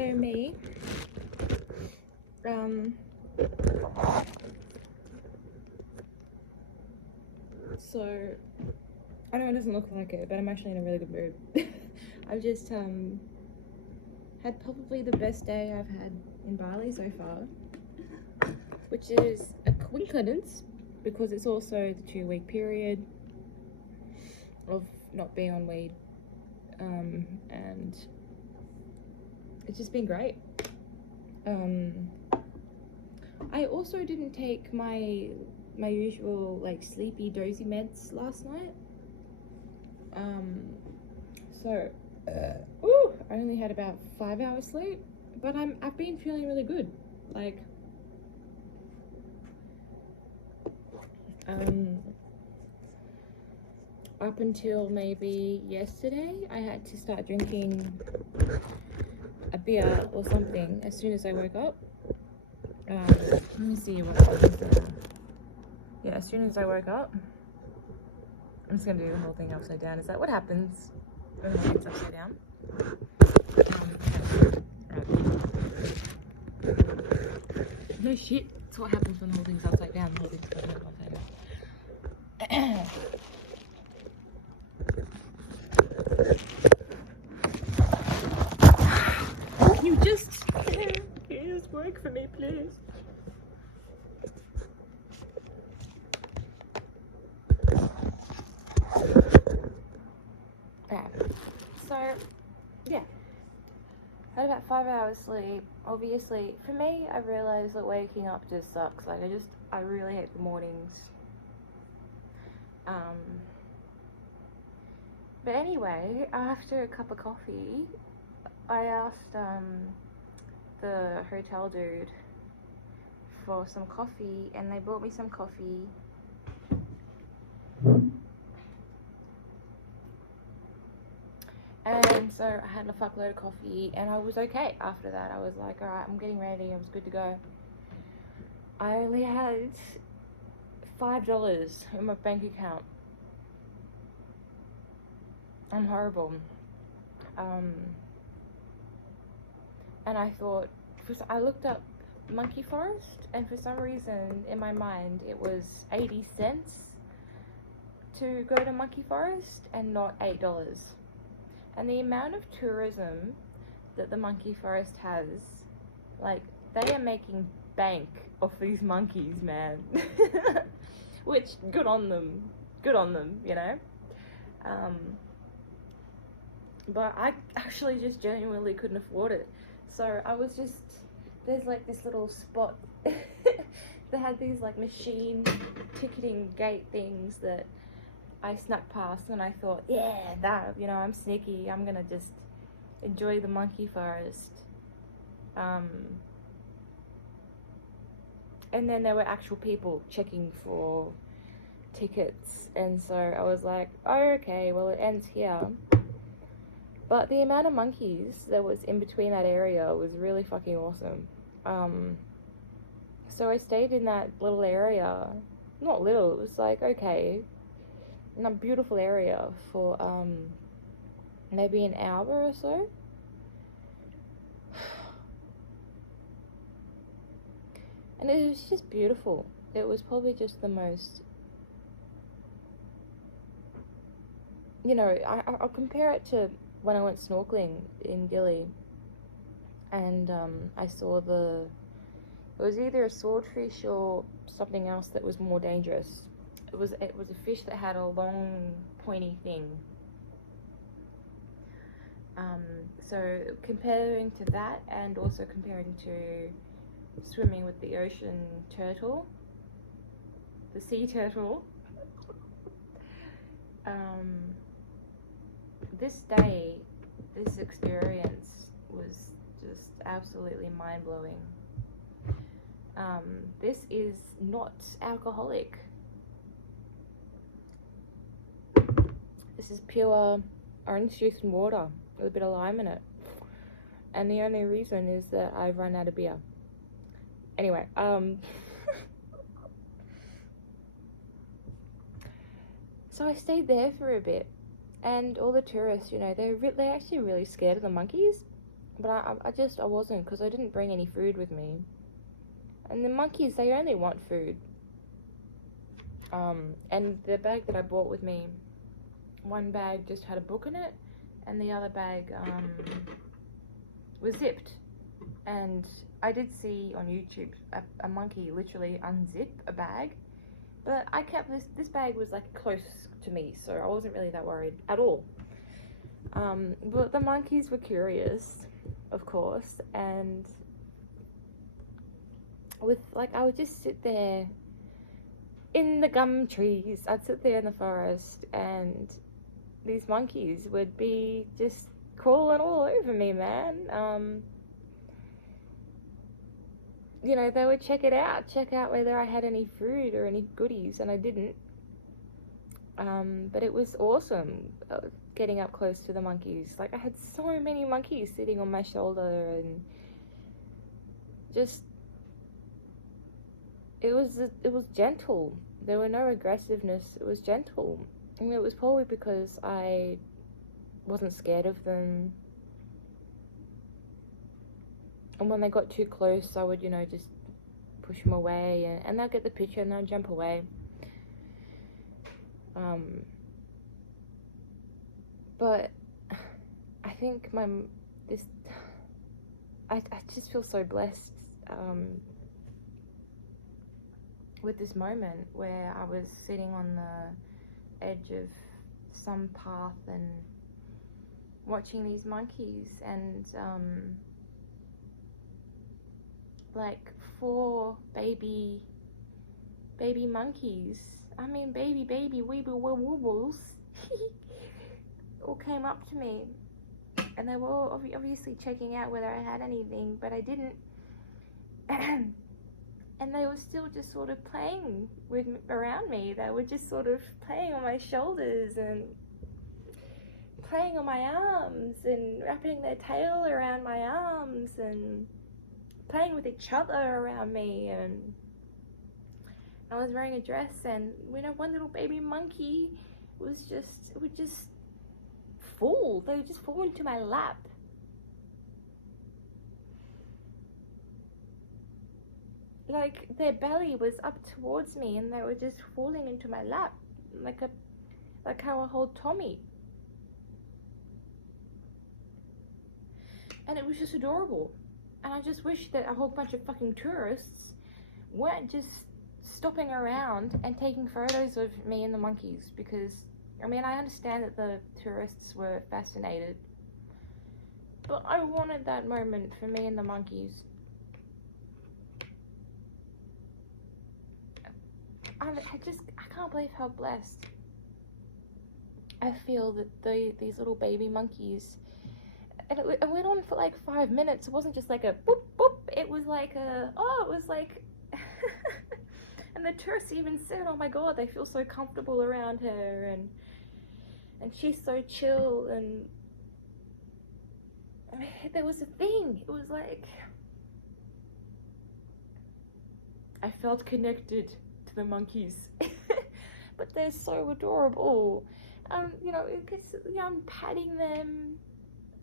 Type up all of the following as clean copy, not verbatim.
So me, so I know it doesn't look like it, but I'm actually in a really good mood. I've just had probably the best day I've had in Bali so far, which is a coincidence because it's also the 2-week period of not being on weed, and it's just been great. I also didn't take my usual like sleepy dozy meds last night, so I only had about 5 hours sleep, but I've been feeling really good. Like up until maybe yesterday, I had to start drinking a beer or something as soon as I woke up. Let me see what happens there. Yeah, as soon as I woke up, I'm just gonna do the whole thing upside down. Is that what happens when it's upside down? No shit, it's what happens when the whole thing's upside down. The whole thing's upside down. Can you just work for me, please? So, yeah. Had about 5 hours sleep. Obviously, for me, I realized that waking up just sucks. Like, I really hate the mornings. But anyway, after a cup of coffee, I asked the hotel dude for some coffee, and they brought me some coffee. And so I had a fuckload of coffee, and I was okay after that. I was like, alright, I'm getting ready, I was good to go. I only had $5 in my bank account. I'm horrible. And I thought, I looked up monkey forest, and for some reason in my mind it was 80 cents to go to monkey forest and not $8. And the amount of tourism that the monkey forest has, like, they are making bank off these monkeys, man. Which, good on them, you know. But I actually just genuinely couldn't afford it. So I was just, there's like this little spot that had these like machine ticketing gate things that I snuck past, and I thought, yeah, that, you know, I'm sneaky, I'm gonna just enjoy the monkey forest. And then there were actual people checking for tickets, and so I was like, oh, okay, well, it ends here. But the amount of monkeys that was in between that area was really fucking awesome. So I stayed in that little area, not little, it was like, okay, in a beautiful area for maybe an hour or so. And it was just beautiful. It was probably just the most, you know, I'll compare it to when I went snorkeling in Gili, and I saw it was either a swordfish or something else that was more dangerous. It was a fish that had a long pointy thing. So comparing to that, and also comparing to swimming with the ocean turtle, the sea turtle, this experience was just absolutely mind-blowing. This is not alcoholic. This is pure orange juice and water with a bit of lime in it. And the only reason is that I've run out of beer. Anyway, so I stayed there for a bit, and all the tourists, you know, they're actually really scared of the monkeys, But I wasn't, because I didn't bring any food with me. And the monkeys, they only want food. And the bag that I brought with me, one bag just had a book in it, and the other bag was zipped. And I did see on YouTube a monkey literally unzip a bag, but I kept this bag was like close to me, so I wasn't really that worried at all. But the monkeys were curious, of course, and I would just sit there in the gum trees. I'd sit there in the forest, and these monkeys would be just crawling all over me, man. You know, they would check out whether I had any food or any goodies, and I didn't. But it was awesome getting up close to the monkeys. Like, I had so many monkeys sitting on my shoulder, and just it was gentle. There were no aggressiveness. It was gentle. I mean, it was probably because I wasn't scared of them. And when they got too close, I would, just push them away, and they'll get the picture and they'll jump away. But I think I just feel so blessed with this moment where I was sitting on the edge of some path and watching these monkeys, and like 4 baby monkeys. I mean, baby weeble wobbles all came up to me, and they were all obviously checking out whether I had anything, but I didn't. And they were still just sort of playing around me. They were just sort of playing on my shoulders and playing on my arms and wrapping their tail around my arms and playing with each other around me. And I was wearing a dress, and one little baby monkey would just fall. They would just fall into my lap. Like, their belly was up towards me, and they were just falling into my lap, like how I hold Tommy. And it was just adorable. And I just wish that a whole bunch of fucking tourists weren't just stopping around and taking photos of me and the monkeys, because, I mean, I understand that the tourists were fascinated, but I wanted that moment for me and the monkeys. I can't believe how blessed I feel that these little baby monkeys, and it went on for like 5 minutes. It wasn't just like a boop boop, it was like and the tourists even said, oh my god, they feel so comfortable around her, and she's so chill, and there was a thing, it was like I felt connected to the monkeys. But they're so adorable. I'm patting them,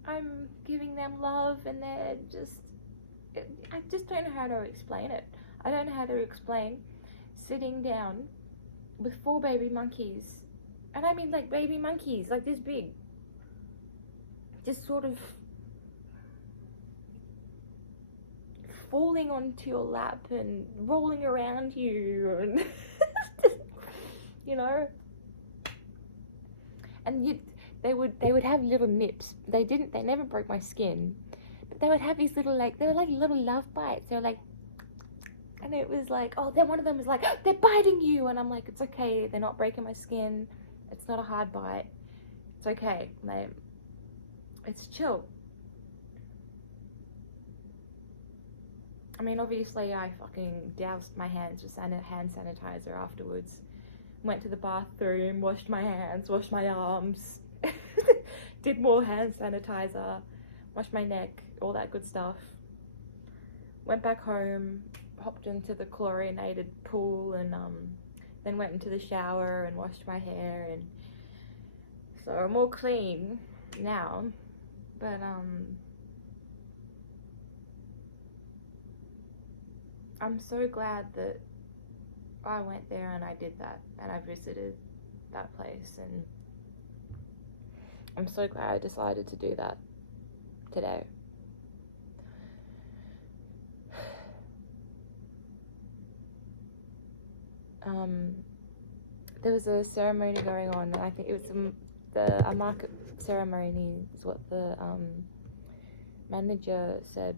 I'm giving them love, and they're I just don't know how to explain it. I don't know how to explain sitting down with 4 baby monkeys, and I mean like baby monkeys, like this big, just sort of falling onto your lap and rolling around you, and and they would have little nips. They never broke my skin, but they would have these little, like, they were like little love bites. They were like, and it was like, oh, then one of them was like, they're biting you, and I'm like, it's okay, they're not breaking my skin, it's not a hard bite, it's okay, it's chill. I mean, obviously I fucking doused my hands with hand sanitizer afterwards, went to the bathroom, washed my hands, washed my arms, did more hand sanitizer, washed my neck, all that good stuff. Went back home, hopped into the chlorinated pool, and then went into the shower and washed my hair, and so I'm all clean now. But I'm so glad that I went there and I did that and I visited that place, and I'm so glad I decided to do that today. There was a ceremony going on, and I think it was a market ceremony is what the manager said.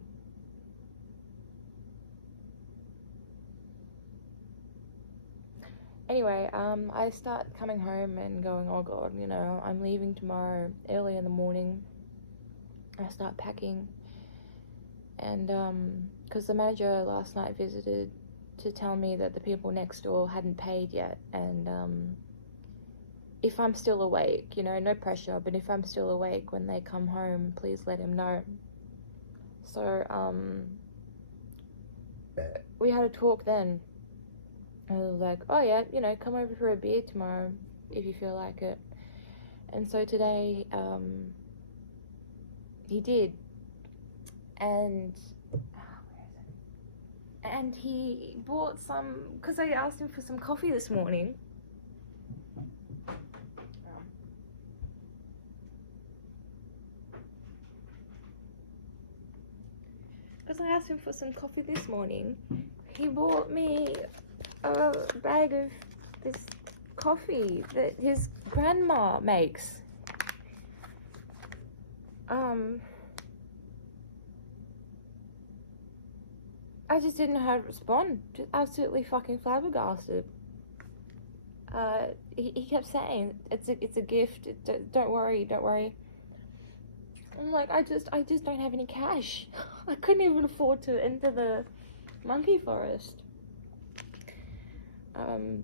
Anyway, I start coming home and going, oh god, you know, I'm leaving tomorrow early in the morning. I start packing, and because the manager last night visited to tell me that the people next door hadn't paid yet, and if I'm still awake, you know, no pressure, but if I'm still awake when they come home, please let him know. So we had a talk then. I was like, oh yeah, you know, come over for a beer tomorrow if you feel like it. And so today he did, and he bought some, because I asked him for some coffee this morning. Because I asked him for some coffee this morning, he bought me a bag of this coffee that his grandma makes. I just didn't know how to respond. Just absolutely fucking flabbergasted. He kept saying, it's a gift, don't worry. I'm like, I just don't have any cash. I couldn't even afford to enter the monkey forest. And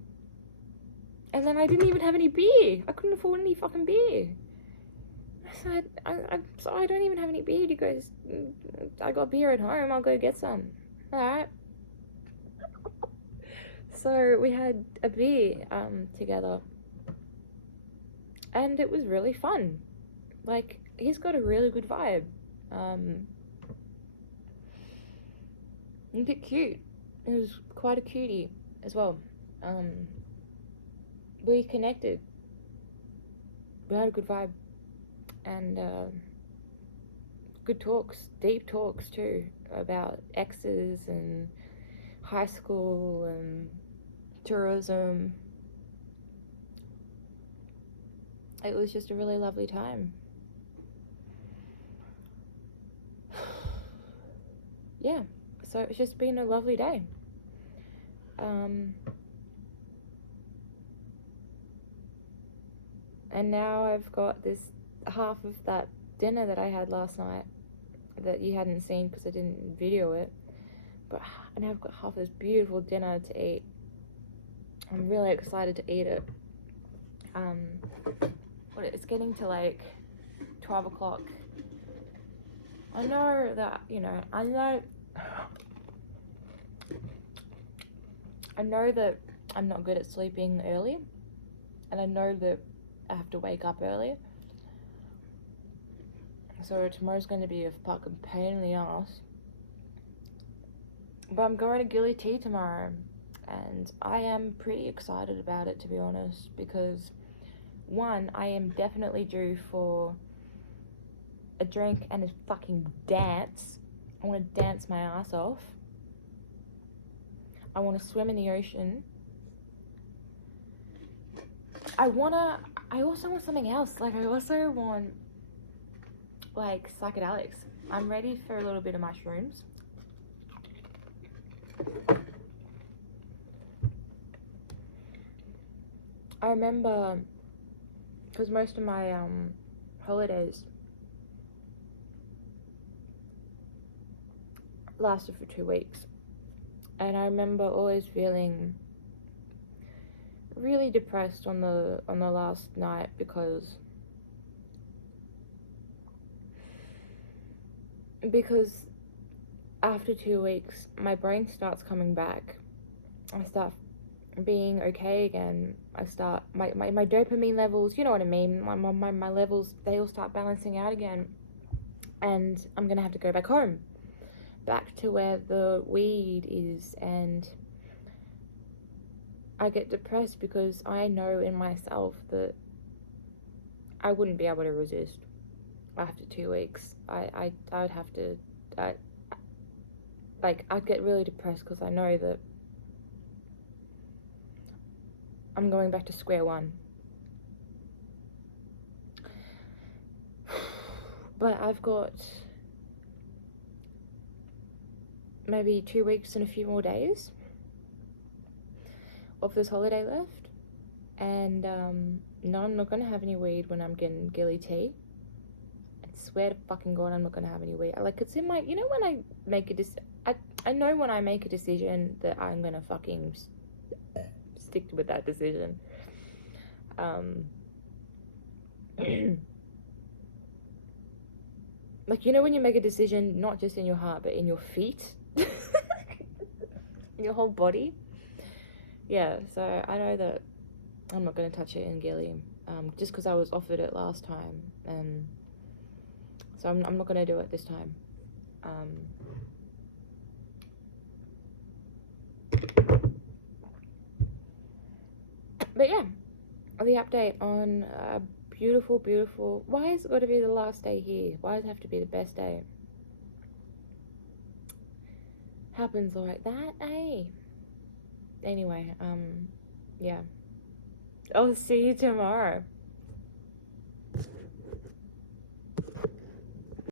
then I didn't even have any beer. I couldn't afford any fucking beer. I said, I'm sorry, I don't even have any beer. He goes, I got beer at home, I'll go get some. Alright. So we had a beer together, and it was really fun. Like, he's got a really good vibe. A bit cute. It was quite a cutie as well. We connected. We had a good vibe, and good talks, deep talks too, about exes and high school and tourism. It was just a really lovely time. Yeah, so it's just been a lovely day. And now I've got this half of that dinner that I had last night that you hadn't seen because I didn't video it, but now I've got half this beautiful dinner to eat. I'm really excited to eat it. It's getting to like 12 o'clock. I know that, you know, I know that I'm not good at sleeping early, and I know that I have to wake up early. So tomorrow's going to be a fucking pain in the ass. But I'm going to Gilly Tea tomorrow, and I am pretty excited about it, to be honest, because one, I am definitely due for a drink and a fucking dance. I want to dance my ass off. I want to swim in the ocean. I also want something else. Like, I also want, like, psychedelics. I'm ready for a little bit of mushrooms. I remember, because most of my holidays lasted for 2 weeks, and I remember always feeling really depressed on the last night because after 2 weeks my brain starts coming back. I start being okay again. I start my dopamine levels, you know what I mean, my levels, they all start balancing out again, and I'm gonna have to go back home. back to where the weed is, and I get depressed because I know in myself that I wouldn't be able to resist after 2 weeks. I'd have to, I'd get really depressed because I know that I'm going back to square one. But I've got maybe 2 weeks and a few more days of this holiday left, and no, I'm not gonna have any weed when I'm getting ghillie tea. I swear to fucking God, I'm not gonna have any weed. Like, it's in my, you know, when I make I know when I make a decision that I'm gonna fucking stick with that decision. Like, you know when you make a decision, not just in your heart, but in your feet? Your whole body? Yeah, so I know that I'm not going to touch it in ghillie, just because I was offered it last time, and so I'm not going to do it this time. But yeah, the update on beautiful, beautiful. Why has it got to be the last day here? Why does it have to be the best day? Happens like that, eh? Anyway, yeah. I'll see you tomorrow.